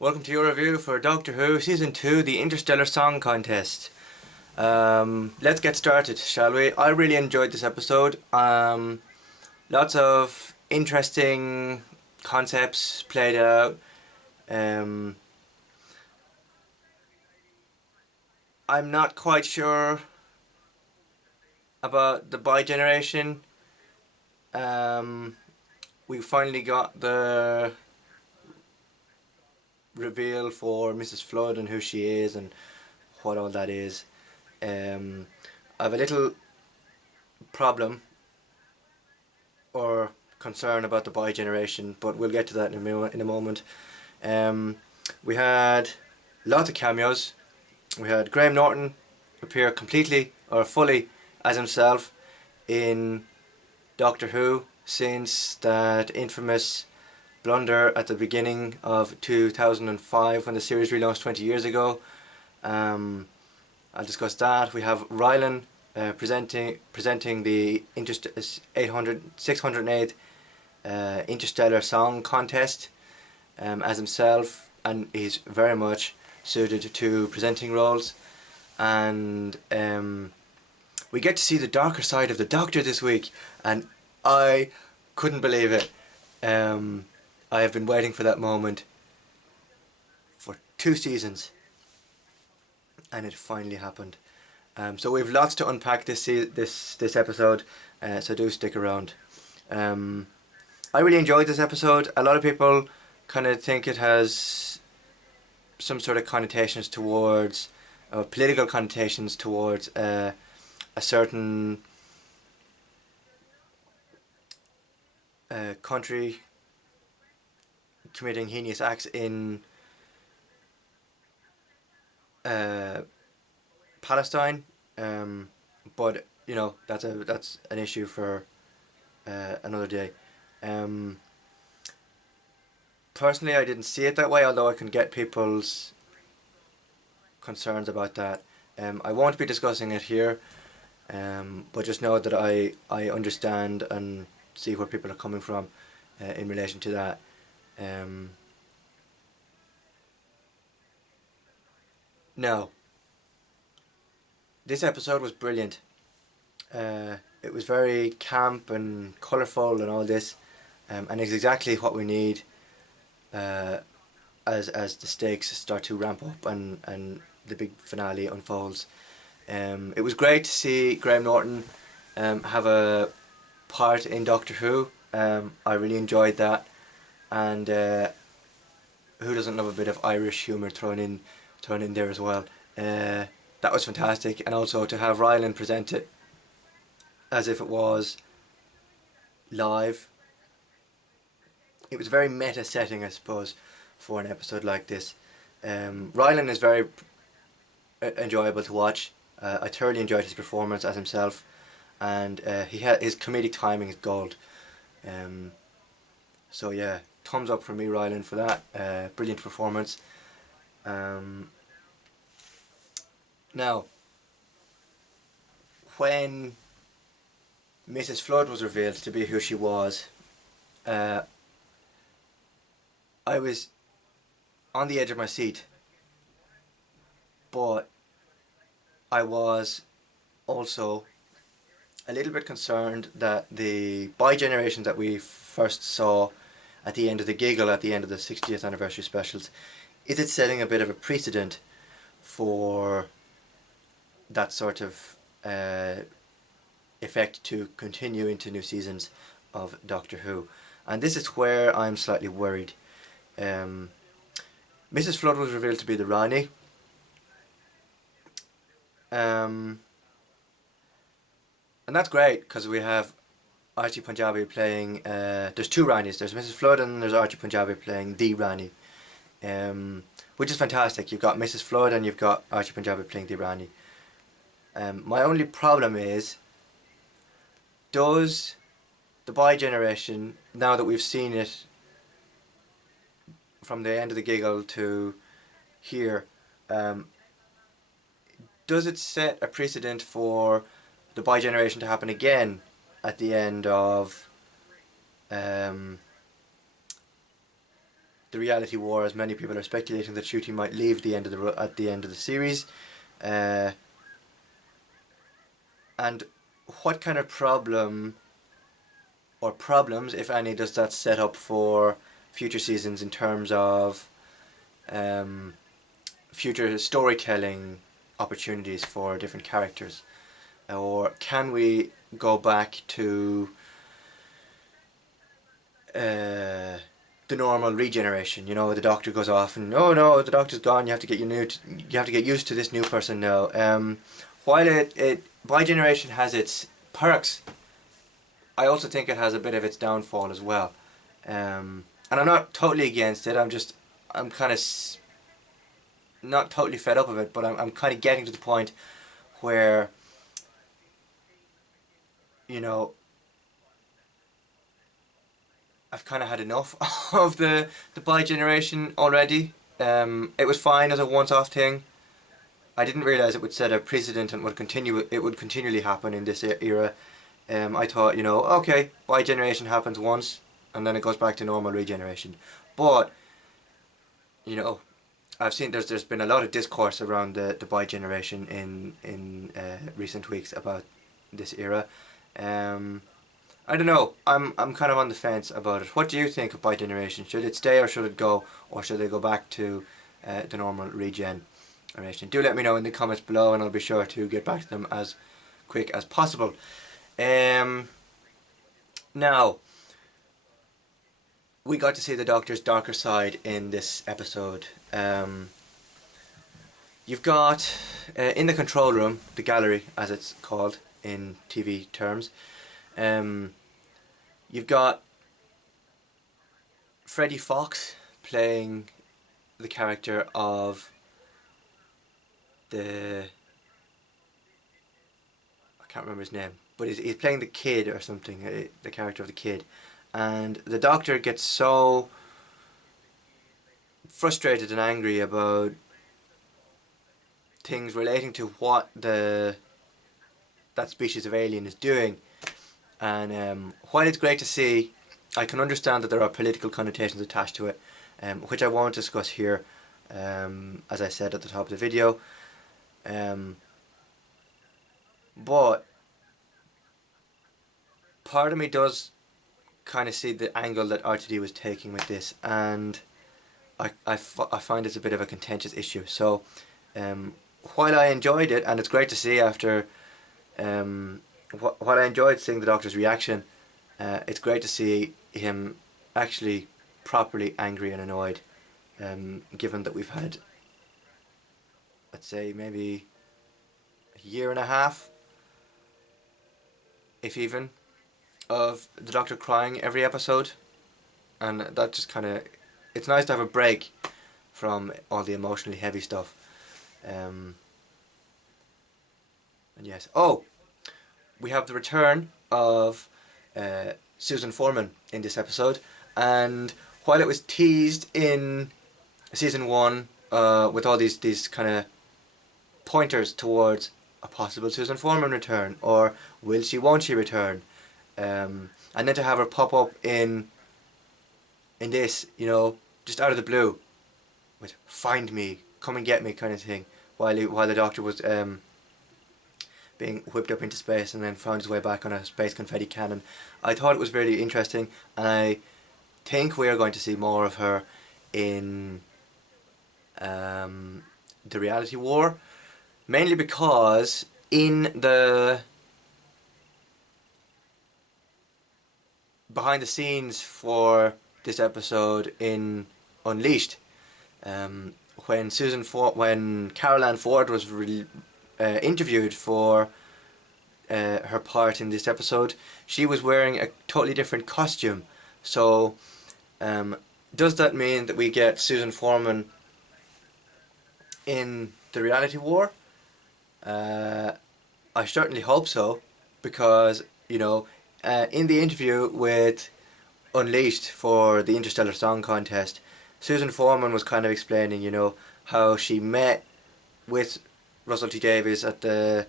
Welcome to your review for Doctor Who Season 2, the Interstellar Song Contest. Let's get started, shall we? I really enjoyed this episode. Lots of interesting concepts played out. I'm not quite sure about the bi-generation. We finally got the reveal for Mrs. Flood and who she is and what all that is. I have a little problem or concern about the bi-generation, but we'll get to that in a moment. We had lots of cameos. We had Graham Norton appear completely or fully as himself in Doctor Who since that infamous blunder at the beginning of 2005 when the series relaunched 20 years ago. I'll discuss that. We have Rylan presenting the 608th Interstellar Song Contest as himself, and he's very much suited to presenting roles. And we get to see the darker side of the Doctor this week, and I couldn't believe it. I have been waiting for that moment for 2 seasons, and it finally happened. So we've lots to unpack this episode, so do stick around. I really enjoyed this episode. A lot of people kind of think it has some sort of connotations towards, political connotations towards a certain country committing heinous acts in Palestine, but you know that's an issue for another day. Personally, I didn't see it that way, although I can get people's concerns about that. I won't be discussing it here, but just know that I understand and see where people are coming from in relation to that. Now, this episode was brilliant. It was very camp and colourful and all this, and it's exactly what we need as the stakes start to ramp up and the big finale unfolds. It was great to see Graham Norton have a part in Doctor Who. I really enjoyed that, and who doesn't love a bit of Irish humour thrown in there as well. That was fantastic, and also to have Rylan present it as if it was live. It was a very meta setting, I suppose, for an episode like this. Rylan is very enjoyable to watch. I thoroughly enjoyed his performance as himself, and his comedic timing is gold. So yeah, thumbs up from me, Rylan, for that brilliant performance. Now, when Mrs. Flood was revealed to be who she was, I was on the edge of my seat, but I was also a little bit concerned that the bi-generation that we first saw at the end of the giggle at the end of the 60th anniversary specials, is it setting a bit of a precedent for that sort of effect to continue into new seasons of Doctor Who? And this is where I'm slightly worried. Mrs. Flood was revealed to be the Rani. And that's great because we have Archie Punjabi playing, there's 2 Ranis, there's Mrs. Flood and there's Archie Punjabi playing the Rani, which is fantastic. You've got Mrs. Flood and you've got Archie Punjabi playing the Rani. My only problem is, does the bi-generation, now that we've seen it from the end of the giggle to here, does it set a precedent for the bi-generation to happen again at the end of the reality war, as many people are speculating that ncuti might leave at the end of the series. And what kind of problem or problems, if any, does that set up for future seasons in terms of future storytelling opportunities for different characters? Or can we go back to the normal regeneration? You know, the doctor goes off and, oh no, the doctor's gone, you have to get you have to get used to this new person now. While it bi-generation has its perks, I also think it has a bit of its downfall as well. And I'm not totally against it. I'm kind of not totally fed up of it, but I'm kind of getting to the point where, you know, I've kind of had enough of the bi-generation already. It was fine as a once-off thing. I didn't realise it would set a precedent and it would continually happen in this era. I thought, you know, okay, bi-generation happens once and then it goes back to normal regeneration. But, you know, I've seen there's been a lot of discourse around the bi-generation in recent weeks about this era. I don't know. I'm kind of on the fence about it. What do you think of bi-generation? Should it stay or should it go, or should they go back to the normal regeneration? Do let me know in the comments below, and I'll be sure to get back to them as quick as possible. Now, we got to see the Doctor's darker side in this episode. You've got in the control room, the gallery as it's called in TV terms. You've got Freddie Fox playing the character of I can't remember his name, but he's playing the kid or something, the character of the kid, and the Doctor gets so frustrated and angry about things relating to what that species of alien is doing. And while it's great to see, I can understand that there are political connotations attached to it, which I won't discuss here, as I said at the top of the video. But part of me does kind of see the angle that RTD was taking with this, and I find it's a bit of a contentious issue. So while I enjoyed it, and it's great to see after while I enjoyed seeing the Doctor's reaction, it's great to see him actually properly angry and annoyed, given that we've had, let's say, maybe a year and a half, if even, of the Doctor crying every episode, and that just kind of, it's nice to have a break from all the emotionally heavy stuff. And yes, oh, we have the return of Susan Foreman in this episode, and while it was teased in season 1 with all these kind of pointers towards a possible Susan Foreman return, or will she, won't she return, and then to have her pop up in this, you know, just out of the blue, with "find me, come and get me" kind of thing, while the Doctor was being whipped up into space and then found his way back on a space confetti cannon. I thought it was really interesting, and I think we are going to see more of her in the reality war, mainly because in the behind the scenes for this episode in Unleashed, when Carol Ann Ford was interviewed for her part in this episode, she was wearing a totally different costume. So does that mean that we get Susan Foreman in the reality war? I certainly hope so, because, you know, in the interview with Unleashed for the Interstellar Song Contest, Susan Foreman was kind of explaining, you know, how she met with Russell T Davies at the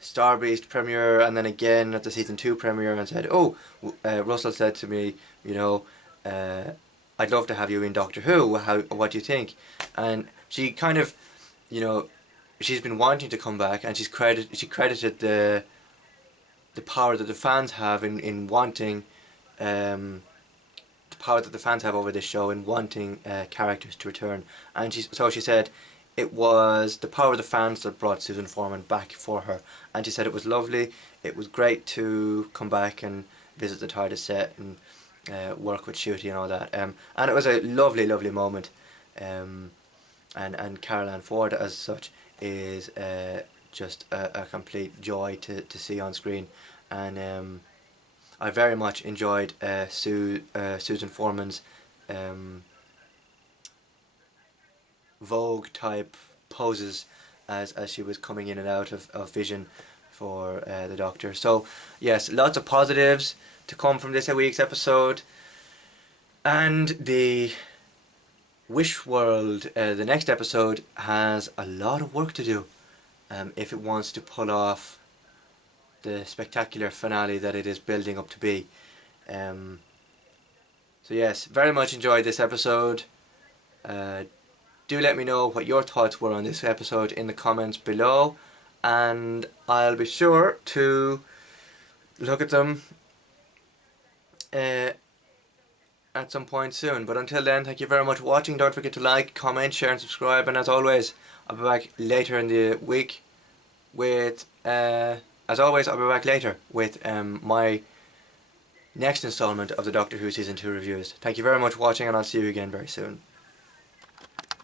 Starbeast premiere, and then again at the season 2 premiere, and said, oh, Russell said to me, you know, I'd love to have you in Doctor Who. What do you think? And she kind of, you know, she's been wanting to come back, and she credited the power that the fans have in wanting, the power that the fans have over this show in wanting characters to return. And she said it was the power of the fans that brought Susan Foreman back for her. And she said it was lovely. It was great to come back and visit the TARDIS set and work with Ncuti and all that. And it was a lovely, lovely moment. And Carol Ann Ford, as such, is just a complete joy to see on screen. And I very much enjoyed Susan Foreman's Vogue type poses as she was coming in and out of vision for the Doctor. So yes, lots of positives to come from this week's episode. And the Wish World, the next episode, has a lot of work to do if it wants to pull off the spectacular finale that it is building up to be. So yes, very much enjoyed this episode. Do let me know what your thoughts were on this episode in the comments below, and I'll be sure to look at them at some point soon. But until then, thank you very much for watching. Don't forget to like, comment, share and subscribe, and as always, I'll be back later in the week with my next installment of the Doctor Who Season 2 reviews. Thank you very much for watching, and I'll see you again very soon.